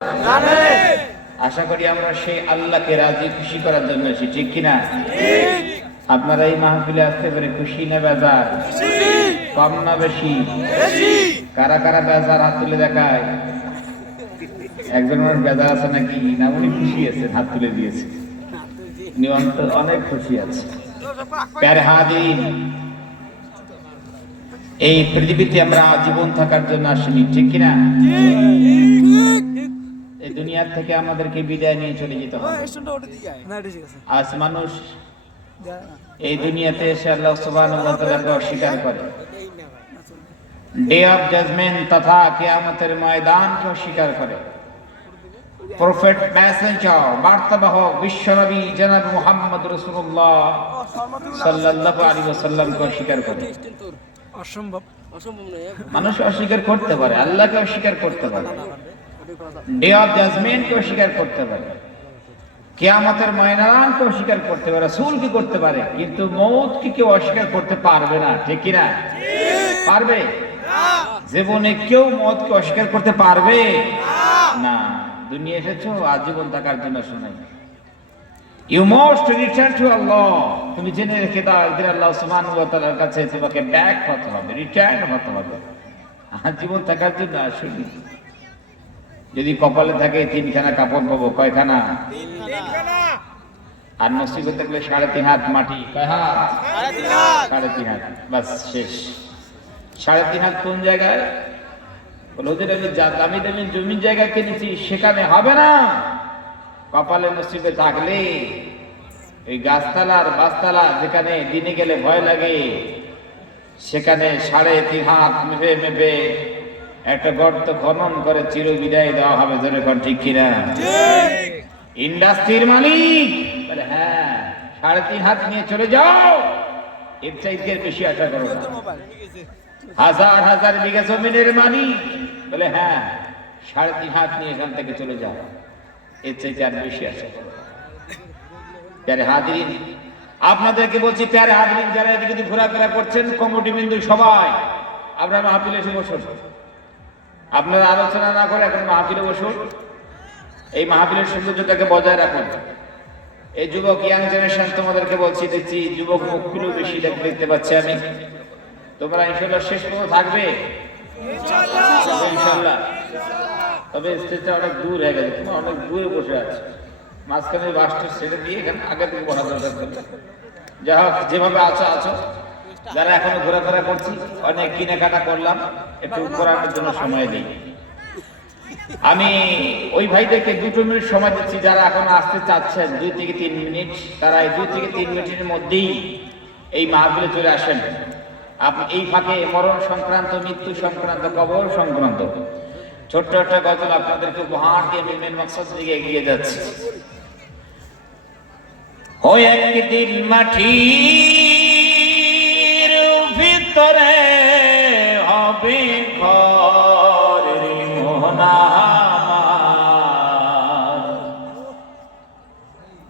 আশা করি আমরা সেই আল্লাহকে রাজি খুশি করার জন্য এসেছি, ঠিক কিনা? আপনারা এই মাহফিলে আসতে পেরে খুশি না বেজার? কম না বেশি? কারা কারা বেজার হাত তুলে দেখায়। একজন মানুষ বেজার আছে নাকি? না, উনি খুশি আছে, হাত তুলে দিয়েছে। অনেক খুশি আছে। প্যারে হাদিন, এই পৃথিবীতে আমরা জীবন থাকার জন্য আসিনি, ঠিক কিনা? এই দুনিয়ার থেকে আমাদেরকে বিদায় নিয়ে চলে যেতে হবে। আজ মানুষ এই দুনিয়াতে এসে আল্লাহ সুবহানাহু ওয়া তাআলাকে অস্বীকার করে, ডে অফ জাজমেন্ট তথা কিয়ামতের ময়দানকে অস্বীকার করে, প্রফেট মেসেঞ্জার বার্তাবাহক বিশ্বনবী জনাব মুহাম্মদ রাসূলুল্লাহ সাল্লাল্লাহু আলাইহি ওয়াসাল্লামকে অস্বীকার করে। অসম্ভব মানুষ অস্বীকার করতে পারে, আল্লাহকে অস্বীকার করতে পারে, ডে অফ জাজমেন্টকে অস্বীকার করতে পারে, কিয়ামতের ময়দানকে অস্বীকার করতে পারে, রাসূলকে করতে পারে, কিন্তু মওতকে কেউ অস্বীকার করতে পারবে না, ঠিক কি না? পারবে? জীবনে কেউ মওতকে অস্বীকার করতে পারবে না। দুনিয়া এসেছো আজীবন থাকার জন্য শোনাই, ইউ মাস্ট রিটার্ন টু আল্লাহ। তুমি জেনে রেখে দাও, একদিন আল্লাহ সুবহানাহু ওয়া তাআলার কাছে তোমাকে ব্যাক হতে হবে, রিটার্ন হতে হবে। আজীবন থাকার জন্য আসলে যদি কপালে থাকে তিনখানা কাপড় পাবো, কয়খানা? আর নসিবে থাকলে 3.5 হাত মাটি। কয় হাত? 3.5 হাত। বাস শেষ। 3.5 হাত কোন জায়গায়? ওদের আমি দামি দামি জমির জায়গা কিনেছি, সেখানে হবে না। কপালে নসিবে থাকলে এই গাছতলা আর বাসতলা যেখানে দিনে গেলে ভয় লাগে, সেখানে 3.5 হাত মেপে মেপে একটা গর্ত খনন করে চির বিদায় দেওয়া হবে। যেরকম, ঠিক কিনা? ইন্ডাস্ট্রির মালিক বলে হ্যাঁ 3.5 হাত নিয়ে চলে যাও, এর চাইতে বেশি আশা করো না। হাজার হাজার বিঘা জমিনের মালিক বলে হ্যাঁ 3.5 হাত নিয়ে এখান থেকে চলে যাও, এর চাইতে আর বেশি আশা করো না। প্যারে হাজিরিন, আপনাদেরকে বলছি, প্যারে হাজিরিন যারা এদিকে ঘোরাফেরা করছেন, কমিটি বিন্দু সবাই আপনারা মাহফিলে এসে বসুন। আপনারা আলোচনা না করে এখন মাহফিলে বসুন। এই মাহফিলের সৌন্দর্যটাকে বজায় রাখুন। এই যুবক ইয়াং জেনারেশন তোমাদেরকে বলছি, দেখছি যুবক মুখগুলো বেশি দেখতে পাচ্ছি আমি। তোমরা ইনশাআল্লাহ শেষ পর্যন্ত থাকবে ইনশাআল্লাহ। তবে স্টেজটা অনেক দূর হয়ে গেছে, তোমরা অনেক দূরে বসে আছো। মাঝখানে বাসটা ছেড়ে দিয়ে এখানে আগে থেকে বসা দরকার ছিল। যা হোক, যেভাবে আছো আছো। যারা এখনো ঘোরাফেরা করছি, অনেক কেনাকাটা করলাম, একটু ঘোরানোর জন্য সময় দিই। আমি ওই ভাইদেরকে 2 মিনিট সময় দিচ্ছি, যারা এখন আসতে চাচ্ছেন 2 থেকে 3 মিনিট, তারা এই 2 থেকে 3 মিনিটের মধ্যেই এই মাহফিলে চলে আসেন। আপনি এই ফাঁকে মরণ সংক্রান্ত, মৃত্যু সংক্রান্ত, কবর সংক্রান্ত ছোট্ট একটা গজল আপনাদেরকে উপহার দিয়ে আমি মেন মাকসাদ দিকে এগিয়ে যাচ্ছি। ওই একদিন মাটির ভিতরে হবে ঘর রে মোহনা,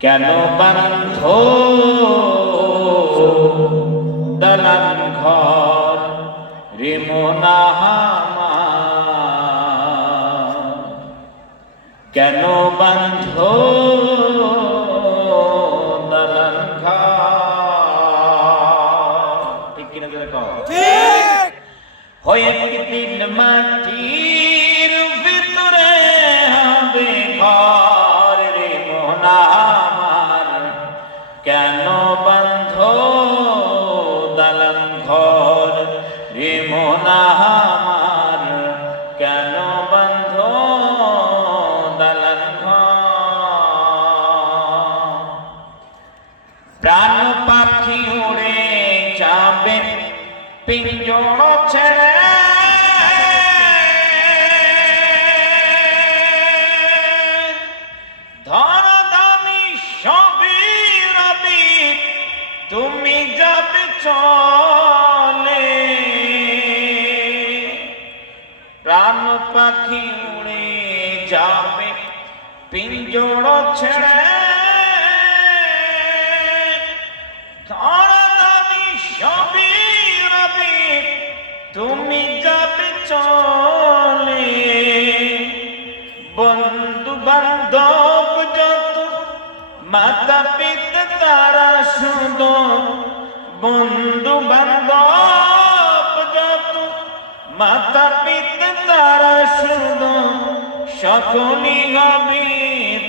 কেন বান্ধ দালান ঘর রে মোহনা, কেন বান্ধ দালান ঘর? ঠিক কিনা জোরে কও? ঠিক। হয় একদিন মাটির ভিতরে হবে ঘর রে মোহনা আমার, কেন বান্ধ দালান ঘর রে মোহনা আমার, কেন বান্ধ দালান ঘর? প্রাণ পাখি উড়ে যাবে পিঞ্জর ছেড়ে, ধন দামি সবই রবি তুমি যাবে চলে। প্রাণ পাখি উড়ে যাবে পিঞ্জর ছেড়ে, ধন দামি সবই রবি তুমি যাবে চলে। বন্ধু বন্ধু বান্ধব যত মাতা পিতা তারা শুধু বন্ধু বান্ধব যত মাতা পিতা তারা শুধু সকলই হবে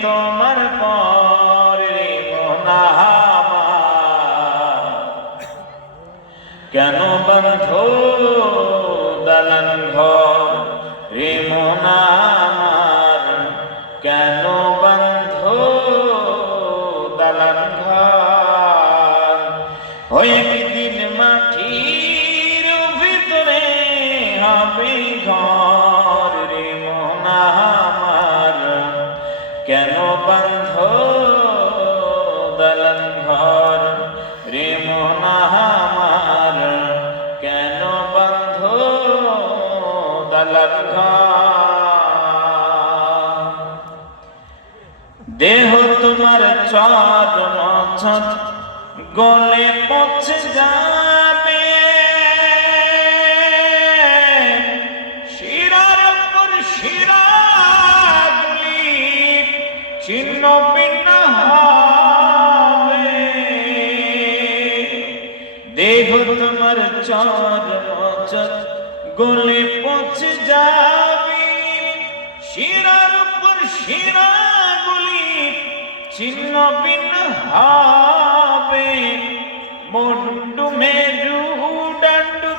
তোমার পরে মোনা কেন বন্ধ দালান ঘর রে মোনা আমার কেন বন্ধ দালান ঘর হয়ে দিন মাটির ভিতরে হবে ঘর রে মোনা আমার কেন বন্ধ দালান ঘর রে মোনা আমার কেন বন্ধ দালান ঘর দেহ তোমার চরম গলে পচে যাবে শিরার উপর শিরাগুলি ছিন্ন ভিন্ন হবে দেহ তোমার চরম গলে পচে যাবে শিরার উপর শিরাগুলি ছিন্ন ভিন্ন হবে মুন্ডু মেরু ডান্ডু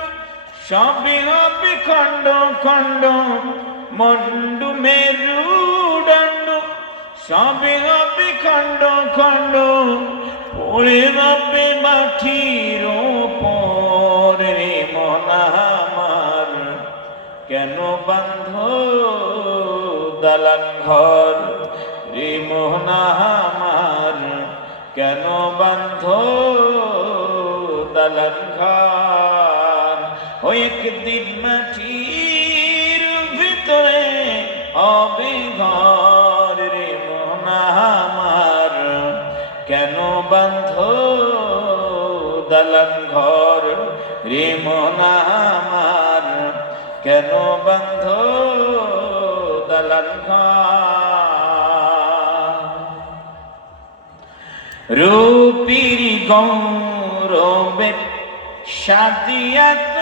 সবই হবে খণ্ড খণ্ড মুন্ডু মেরু ডান্ডু সবই হবে খণ্ড খণ্ড পড়ে হবে মাটির ওপর রে মোনা আমার কেন বান্ধ দালান ঘর রে মোনা আমার কেন বান্ধ দালান ঘর ও একদিন মাটির ভিতরে হবে ঘর রে মোনা আমার কেন বান্ধ দালান ঘর রে মোনা আমার কেন বান্ধ দালান ঘর রূপীর গৌরবে সাদিয়াত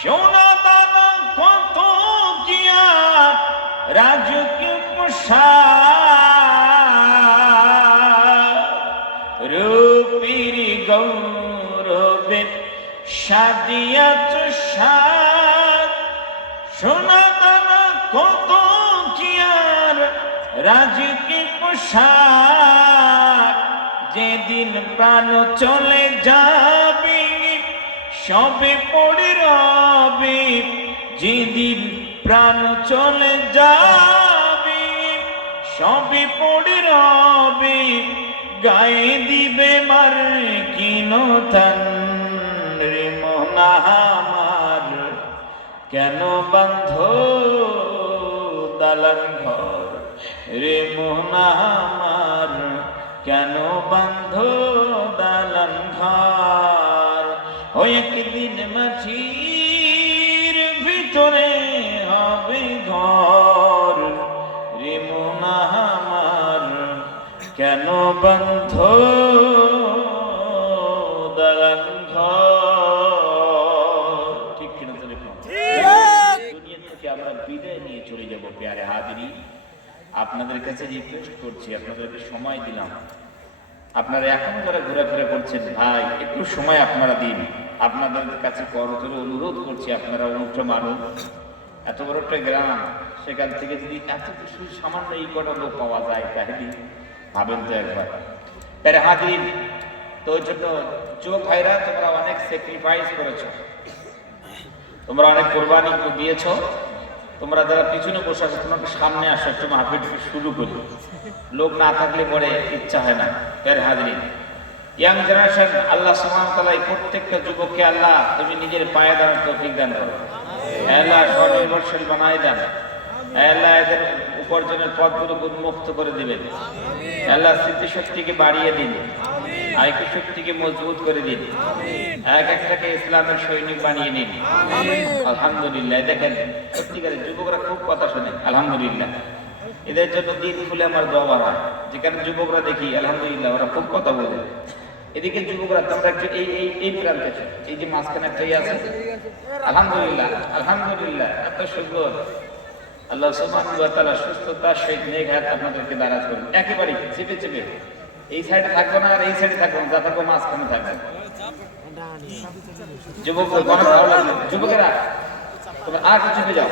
সোনা দানা কত গিয়া রাজকীয় পোশাক রূপীর গৌরবে সাদিয়াত সোনা দানা কত গিয়ার রাজকীয় পোশাক যেদিন প্রাণ চলে যাবে সবে পড়ে রবে যেদিন প্রাণ চলে যাবে সবে পড়ে রবে গায়ে দিবে মার কিনো থান রে মোনা আমার কেন বান্ধ দালান ঘর রে মোনা আমার কেন বান্ধ দালান ঘর ও একদিন মাটির ভিতরে হবে ঘর রে মোনা আমার কেন বান্ধ দালান ঘর ঠিক কিনা দুনিয়া থেকে আমরা বিদায় নিয়ে চলে যাব প্যারে হাজিরি আপনাদের কাছে রিকোয়েস্ট করছি আপনাদেরকে সময় দিলাম আপনারা এখনো যারা ঘোরাফেরা করছেন ভাই একটু সময় আপনারা দিন আপনাদের কাছে করজোরে অনুরোধ করছি আপনারা অনুষ্ঠ মানুষ এত বড় একটা গ্রাম সেখান থেকে যদি এত কিছু সামান্য এই কটা লোক পাওয়া যায় তাহলে ভাবেন তো একবার প্যারে হাজির তো ওই জন্য যুবক ভাইরা তোমরা অনেক স্যাক্রিফাইস করেছো তোমরা অনেক কোরবানি দিয়েছ তোমরা যারা পিছনে বসে আছো তোমাকে সামনে আসো একটু মাহফিল শুরু করি লোক না থাকলে পরে ইচ্ছা হয় না প্যারে হাজির ইয়াং জেনারেশন আল্লাহ সুবহানাহু ওয়া তাআলা প্রত্যেকটা যুবককে আল্লাহ তুমি নিজের পায়ে দাঁড়ানোর তৌফিক দান করো আল্লাহ স্বনির্ভরশীল বানায় দেন আল্লাহ এদের উপার্জনের পথগুলো উন্মুক্ত করে দিবেন। আল্লাহ স্মৃতিশক্তিকে বাড়িয়ে দিন, আইকিউ শক্তিকে মজবুত করে দিন, এক একটাকে ইসলামের সৈনিক বানিয়ে নিন। আলহামদুলিল্লাহ। দেখেন সত্যিকারের যুবকরা খুব কথা শোনে, আলহামদুলিল্লাহ। এদের জন্য দিন খুলে আমার দোয়া বাড়ায়। যেখানে যুবকরা দেখি আলহামদুলিল্লাহ ওরা খুব কথা বলে। এদিকে যুবকরা তোমরা একটু এই প্রান্তে আছো, এই যে মাঝখানে একটা আছে, আলহামদুলিল্লাহ আলহামদুলিল্লাহ, এত সুন্দর। আল্লাহ সুবহানাহু ওয়া তাআলা সুস্থতার সহিত নেক হায়াত আপনাদেরকে দারাজ করুন। একেবারে চেপে চেপে এই সাইডে থাকবো না আর এই সাইডে থাকবো না, যা থাকবো মাঝখানে থাকবে। যুবকদের মনে ভালো লাগবে। যুবকেরা তোমরা আর একটু চেপে যাও,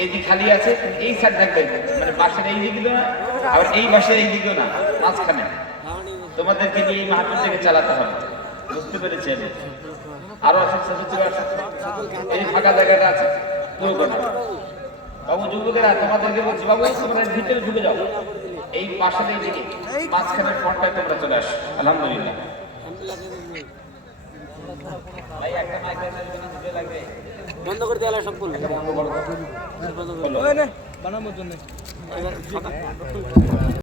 এই দিক খালি আছে, এই সাইড থাকবে, মানে পাশের এই দিকে না আবার এই পাশের এই দিকেও না, মাঝখানে। তোমাদেরকে নিয়ে এই মাহফিল থেকে চালাতে হবে, বুঝতে পেরেছেন? আরো আছে এই ফাঁকা জায়গাটা আছে পুরো করবে। বাবু যুবকেরা তোমাদেরকে বলছি, বাবু তোমরা ভিতরে ঢুকে যাও, এই পাশের এই দিকে মাঝখানের ফ্রন্টটায় তোমরা চলে আসো। আলহামদুলিল্লাহ। ভাই একটা মাইক লাগবে, বন্ধ করে দেওয়া সব করবে বন্ধ করো। বানানোর জন্য